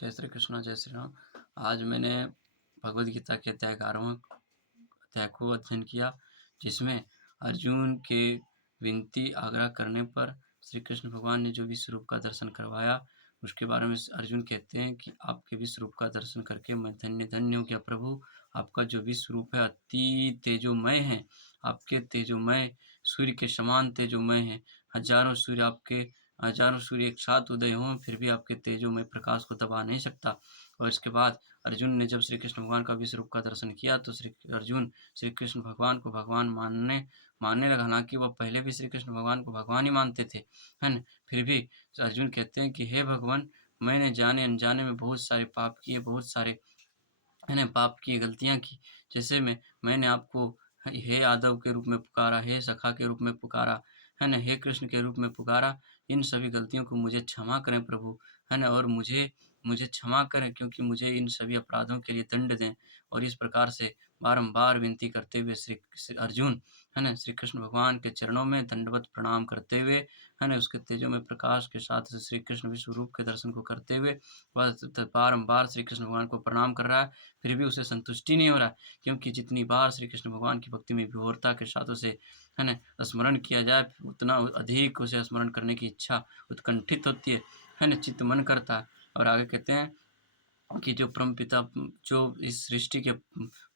जय श्री कृष्ण, जय श्री राम। आज मैंने भगवद गीता के अध्याय 11वां अध्याय को अध्ययन किया, जिसमें अर्जुन के विनती आग्रह करने पर श्री कृष्ण भगवान ने जो विश्व रूप का दर्शन करवाया, उसके बारे में अर्जुन कहते हैं कि आपके विश्व रूप का दर्शन करके मैं धन्य धन्य हो गया प्रभु। आपका जो विश्व रूप है अति तेजोमय है, आपके तेजोमय सूर्य के समान तेजोमय है। हजारों सूर्य एक साथ उदय हों फिर भी आपके तेजोमय प्रकाश को दबा नहीं सकता। और इसके बाद अर्जुन ने जब श्री कृष्ण भगवान का विश्व रूप का दर्शन किया तो अर्जुन श्री कृष्ण भगवान को भगवान मानने लगा। हालांकि वह पहले भी श्री कृष्ण भगवान को भगवान ही मानते थे, है न। फिर भी अर्जुन कहते हैं कि हे भगवान, मैंने जाने अनजाने में बहुत सारे पाप किए, बहुत सारे मैंने पाप की गलतियाँ की। जैसे मैंने आपको हे यादव के रूप में पुकारा, हे सखा के रूप में पुकारा, है ना? हे कृष्ण के रूप में पुकारा। इन सभी गलतियों को मुझे क्षमा करें प्रभु, है ना? और मुझे मुझे क्षमा करें, क्योंकि मुझे इन सभी अपराधों के लिए दंड दें। और इस प्रकार से बारंबार विनती करते हुए श्री अर्जुन, है ना, श्री कृष्ण भगवान के चरणों में दंडवत प्रणाम करते हुए, है ना, उसके तेजोमय प्रकाश के साथ श्री कृष्ण विश्व रूप के दर्शन को करते हुए वह बारंबार श्री कृष्ण भगवान को प्रणाम कर रहा है। फिर भी उसे संतुष्टि नहीं हो रहा है, क्योंकि जितनी बार श्री कृष्ण भगवान की भक्ति में विभोरता के साथ उसे, है ना, स्मरण किया जाए, उतना अधिक उसे स्मरण करने की इच्छा उत्कंठित होती है ना, चित्त मन करता है। और आगे कहते हैं कि जो परमपिता, जो इस सृष्टि के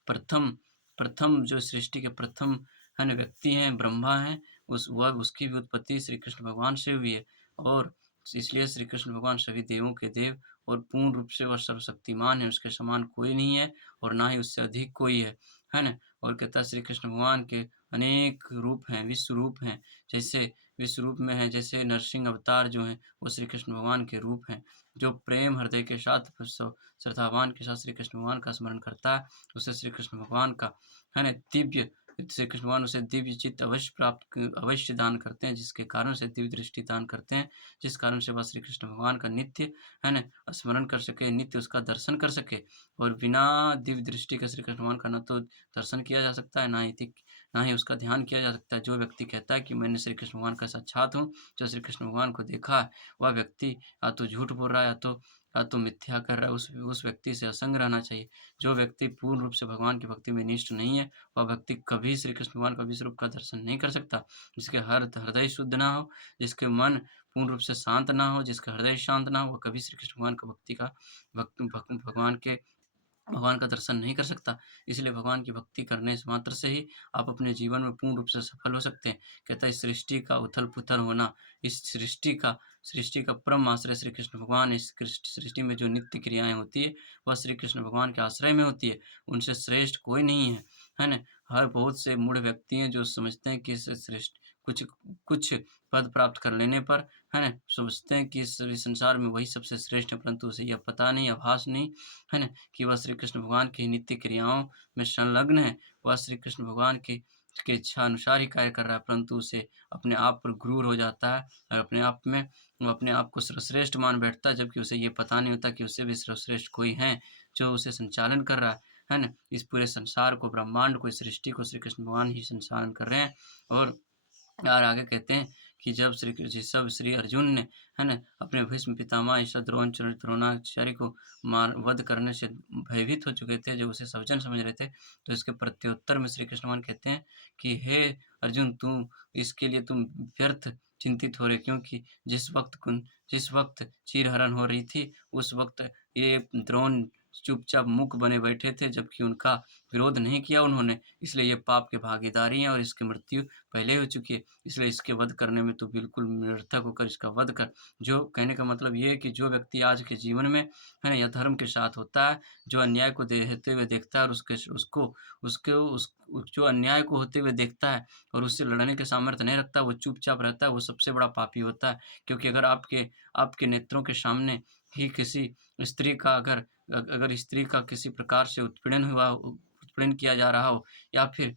प्रथम प्रथम जो सृष्टि के प्रथम, है ना, व्यक्ति हैं, ब्रह्मा हैं, उसकी भी उत्पत्ति श्री कृष्ण भगवान से हुई है। और इसलिए श्री कृष्ण भगवान सभी देवों के देव और पूर्ण रूप से वह सर्वशक्तिमान है, उसके समान कोई नहीं है और ना ही उससे अधिक कोई है ना। और कहता है श्री कृष्ण भगवान के अनेक रूप हैं, विश्व रूप हैं। जैसे विश्व रूप में है, जैसे नरसिंह अवतार जो हैं, वो श्री कृष्ण भगवान के रूप हैं। जो प्रेम हृदय के साथ श्रद्धावान के साथ श्री कृष्ण भगवान का स्मरण करता है, उसे श्री कृष्ण भगवान का, है ना, दिव्य श्री कृष्ण भगवान उसे दिव्य चित्त अवश्य दान करते हैं, जिसके कारण से दिव्य दृष्टि दान करते हैं, जिस कारण से वह श्री कृष्ण भगवान का नित्य, है ना, स्मरण कर सके, नित्य उसका दर्शन कर सके। और बिना दिव्य दृष्टि के श्री कृष्ण भगवान का न तो दर्शन किया जा सकता है, ना ही उसका ध्यान किया जा सकता है। जो व्यक्ति कहता है कि मैंने श्री कृष्ण भगवान का साक्षात हूँ, जो श्री कृष्ण भगवान को देखा है, वह व्यक्ति या तो झूठ बोल रहा है, या तो मिथ्या कर रहा है। उस व्यक्ति से असंग रहना चाहिए। जो व्यक्ति पूर्ण रूप से भगवान की भक्ति में निष्ठ नहीं है, वह व्यक्ति कभी श्री कृष्ण भगवान का विश्व रूप का दर्शन नहीं कर सकता। जिसके हृदय शुद्ध ना हो, जिसके मन पूर्ण रूप से शांत ना हो, जिसका हृदय शांत ना हो, वह कभी श्री कृष्ण भगवान का भक्ति का भगवान का दर्शन नहीं कर सकता। इसलिए भगवान की भक्ति करने से मात्र से ही आप अपने जीवन में पूर्ण रूप से सफल हो सकते हैं। कहता है इस सृष्टि का उथल-पुथल होना, इस सृष्टि का परम आश्रय श्री कृष्ण भगवान है। इस सृष्टि में जो नित्य क्रियाएँ होती है, वह श्री कृष्ण भगवान के आश्रय में होती है। उनसे श्रेष्ठ कोई नहीं है, है ना? बहुत से मूढ़ व्यक्ति हैं जो समझते हैं कि इस सृष्टि कुछ कुछ पद प्राप्त कर लेने पर, है ना, सोचते हैं कि इस संसार में वही सबसे श्रेष्ठ है, परंतु उसे यह पता नहीं, आभास नहीं, है ना, कि वह श्री कृष्ण भगवान की नित्य क्रियाओं में संलग्न है। वह श्री कृष्ण भगवान की इच्छा अनुसार ही कार्य कर रहा है, परंतु उसे अपने आप पर गुरूर हो जाता है और वो अपने आप को सर्वश्रेष्ठ मान बैठता है, जबकि उसे ये पता नहीं होता कि उससे भी सर्वश्रेष्ठ कोई है, जो उसे संचालन कर रहा है ना? इस पूरे संसार को, ब्रह्मांड को, इस सृष्टि को श्री कृष्ण भगवान ही संचालन कर रहे हैं। और आगे कहते हैं कि जब श्री अर्जुन ने, है ना, अपने भीष्म पितामह ईशा द्रोणाचार्य को वध करने से भयभीत हो चुके थे, जो उसे सज्जन समझ रहे थे, तो इसके प्रत्युत्तर में श्री कृष्ण भगवान कहते हैं कि हे अर्जुन, इसके लिए तुम व्यर्थ चिंतित हो रहे, क्योंकि जिस वक्त चीरहरण हो रही थी, उस वक्त ये द्रोण चुपचाप मूक बने बैठे थे, जबकि उनका विरोध नहीं किया उन्होंने। इसलिए ये पाप के भागीदारी हैं और इसकी मृत्यु पहले हो चुकी है। इसलिए इसके वध करने में तू बिल्कुल निरर्थक होकर इसका वध कर। जो कहने का मतलब ये है कि जो व्यक्ति आज के जीवन में, है ना, या धर्म के साथ होता है, जो अन्याय को देते हुए देखता है और जो अन्याय को होते हुए देखता है और उससे लड़ने के सामर्थ्य नहीं रखता, वो चुपचाप रहता है, वो सबसे बड़ा पापी होता है। क्योंकि अगर आपके नेत्रों के सामने ही किसी स्त्री का अगर स्त्री का किसी प्रकार से उत्पीड़न किया जा रहा हो, या फिर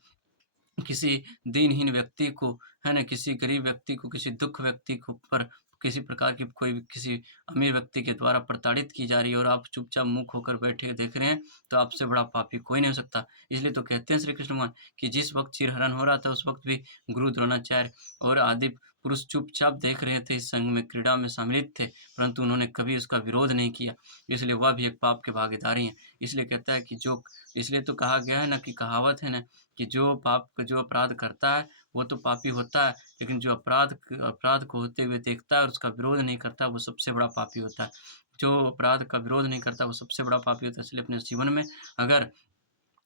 किसी दीनहीन व्यक्ति को, है ना, किसी गरीब व्यक्ति को, किसी दुःख व्यक्ति को पर किसी प्रकार की किसी अमीर व्यक्ति के द्वारा प्रताड़ित की जा रही है और आप चुपचाप मुँह खोकर बैठे देख रहे हैं, तो आपसे बड़ा पापी कोई नहीं हो सकता। इसलिए तो कहते हैं श्री कृष्ण भगवान कि जिस वक़्त चीरहरण हो रहा था, उस वक़्त भी गुरु द्रोणाचार्य और आदि पुरुष चुपचाप देख रहे थे, इस संघ में क्रीड़ा में सम्मिलित थे, परंतु उन्होंने कभी उसका विरोध नहीं किया, इसलिए वह भी एक पाप के भागीदारी हैं। इसलिए कहता है कि जो इसलिए तो कहा गया है ना कि कहावत है ना कि जो अपराध करता है, वो तो पापी होता है, लेकिन जो अपराध को होते हुए देखता है और उसका विरोध नहीं करता, वो सबसे बड़ा पापी होता है। जो अपराध का विरोध नहीं करता, वो सबसे बड़ा पापी होता है। इसलिए अपने जीवन में अगर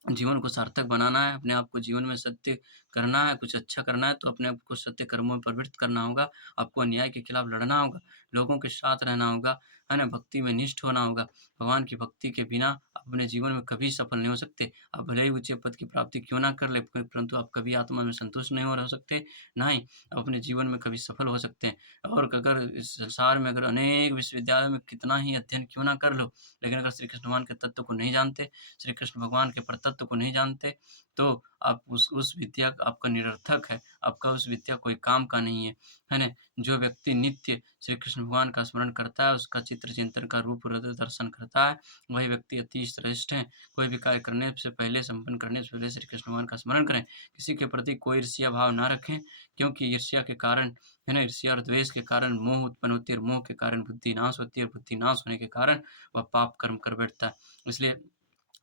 जीवन को सार्थक बनाना है, अपने आप को जीवन में सत्य करना है, कुछ अच्छा करना है, तो अपने आप को सत्य कर्मों में प्रवृत्त करना होगा। आपको अन्याय के खिलाफ लड़ना होगा, लोगों के साथ रहना होगा, है ना? भक्ति में निष्ठ होना होगा। भगवान की भक्ति के बिना आप अपने जीवन में कभी सफल नहीं हो सकते। आप भले ही ऊँचे पद की प्राप्ति क्यों ना कर लें, प परंतु आप कभी आत्मा में संतुष्ट नहीं हो रह सकते, ना ही आप अपने जीवन में कभी सफल हो सकते हैं। और अगर इस संसार में अगर अनेक विश्वविद्यालयों में कितना ही अध्ययन क्यों ना कर लो, लेकिन अगर श्री कृष्ण भगवान के तत्व को नहीं जानते, श्री कृष्ण भगवान के परतत्व को नहीं जानते, तो आप उस विद्या आपका निरर्थक है, आपका उस विद्या कोई काम का नहीं है ना? जो व्यक्ति नित्य श्री कृष्ण भगवान का स्मरण करता है, उसका चित्र चिंतन का रूप दर्शन करता है, वही व्यक्ति अति श्रेष्ठ है। कोई भी कार्य करने से पहले, संपन्न करने से पहले श्री कृष्ण भगवान का स्मरण करें। किसी के प्रति कोई ईर्ष्या भाव ना रखें, क्योंकि ईर्ष्या के कारण, है ना, ईर्ष्या और द्वेष के कारण मोह उत्पन्न होती है और मोह के कारण बुद्धि नाश होती है और बुद्धि नाश होने के कारण वह पाप कर्म कर बैठता है। इसलिए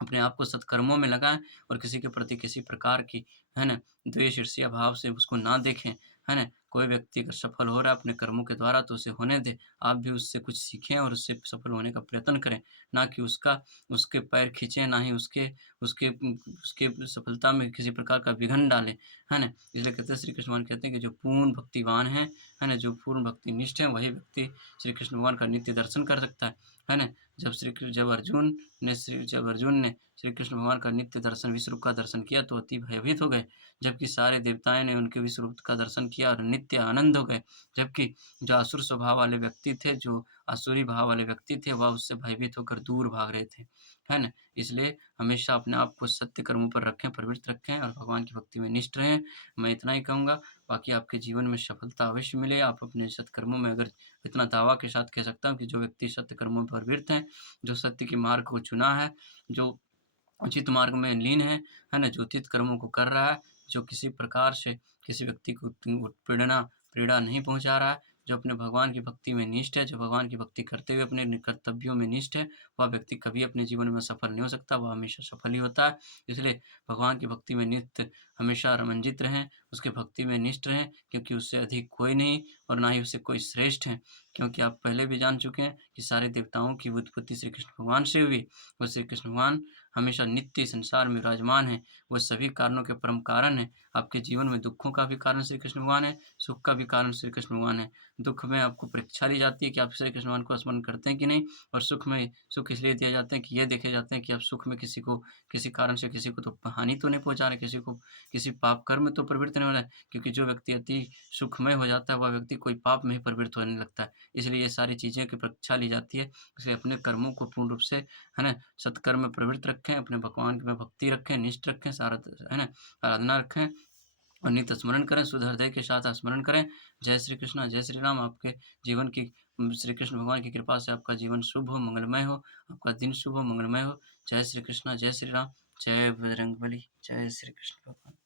अपने आप को सत्कर्मों में लगाएँ और किसी के प्रति किसी प्रकार की, है ना, द्वेष, ईर्ष्या भाव से उसको ना देखें, है ना? कोई व्यक्ति अगर सफल हो रहा है अपने कर्मों के द्वारा तो उसे होने दें। आप भी उससे कुछ सीखें और उससे सफल होने का प्रयत्न करें, ना कि उसके पैर खींचे, ना ही उसके उसके सफलता में किसी प्रकार का विघ्न डालें, है ना? इसलिए कहते हैं श्री कृष्ण भगवान कहते हैं कि जो पूर्ण भक्तिवान है ना? जो पूर्ण भक्तिनिष्ठ है, वही व्यक्ति श्री कृष्ण भगवान का नित्य दर्शन कर सकता है ना? जब अर्जुन ने श्री कृष्ण भगवान का नित्य दर्शन विश्वरूप का दर्शन किया तो अति भयभीत हो गए, जबकि सारे देवताएँ ने उनके विश्वरूप का दर्शन किया और नित्य आनंद हो गए। जबकि जो असुर स्वभाव वाले व्यक्ति थे, जो आसुरी भाव वाले व्यक्ति थे, वह उससे भयभीत होकर दूर भाग रहे थे, है ना? इसलिए हमेशा अपने आप को सत्य कर्मों पर रखें, प्रवृत्त रखें और भगवान की भक्ति में निष्ठ रहें। मैं इतना ही कहूँगा, बाकी आपके जीवन में सफलता अवश्य मिले। आप अपने सत्कर्मों में अगर इतना दावा के साथ कह सकता हूँ कि जो व्यक्ति सत्य कर्मों में प्रवृत्त हैं, जो सत्य के मार्ग को चुना है, जो उचित मार्ग में लीन है ना? जो उचित कर्मों को कर रहा है, जो किसी प्रकार से किसी व्यक्ति को पीड़ा नहीं पहुँचा रहा है, जो अपने भगवान की भक्ति में निष्ठ है, जो भगवान की भक्ति करते हुए अपने कर्तव्यों में निष्ठ है, वह व्यक्ति कभी अपने जीवन में सफल नहीं हो सकता, वह हमेशा सफल ही होता है। इसलिए भगवान की भक्ति में नित्य हमेशा रमंजित रहें, उसकी भक्ति में निष्ठ रहें, क्योंकि उससे अधिक कोई नहीं और ना ही उससे कोई श्रेष्ठ है। क्योंकि आप पहले भी जान चुके हैं कि सारे देवताओं की उत्पत्ति श्री कृष्ण भगवान से हुई और श्री कृष्ण भगवान हमेशा नित्य संसार में विराजमान है, वो सभी कारणों के परम कारण हैं। आपके जीवन में दुखों का भी कारण श्री कृष्ण भगवान है, सुख का भी कारण श्री कृष्ण भगवान है। दुःख में आपको परीक्षा ली जाती है कि आप श्री कृष्ण भगवान को स्मरण करते हैं कि नहीं, और सुख में सुख इसलिए दिए जाते हैं कि ये देखे जाते हैं कि आप सुख में किसी कारण से किसी को तो हानि तो नहीं पहुँचा रहे, किसी को किसी पाप कर्म में तो प्रवृत्त नहीं हो रहा है, क्योंकि जो व्यक्ति अति सुखमय हो जाता है, वह व्यक्ति कोई पाप में ही प्रवृत्त होने लगता है। इसलिए ये सारी चीज़ें की परीक्षा ली जाती है, इसलिए अपने कर्मों को पूर्ण रूप से, है ना, सत्कर्म में प्रवृत्त रखें, अपने भगवान में भक्ति रखें, निष्ठ रखें, है ना, आराधना रखें और नित्य स्मरण करें, शुद्ध हृदय के साथ स्मरण करें। जय श्री कृष्ण, जय श्री राम। आपके जीवन की श्री कृष्ण भगवान की कृपा से आपका जीवन शुभ हो, मंगलमय हो, आपका दिन शुभ हो, मंगलमय हो। जय श्री कृष्ण, जय श्री राम, जय बजरंगबली, जय श्री कृष्ण भगवान।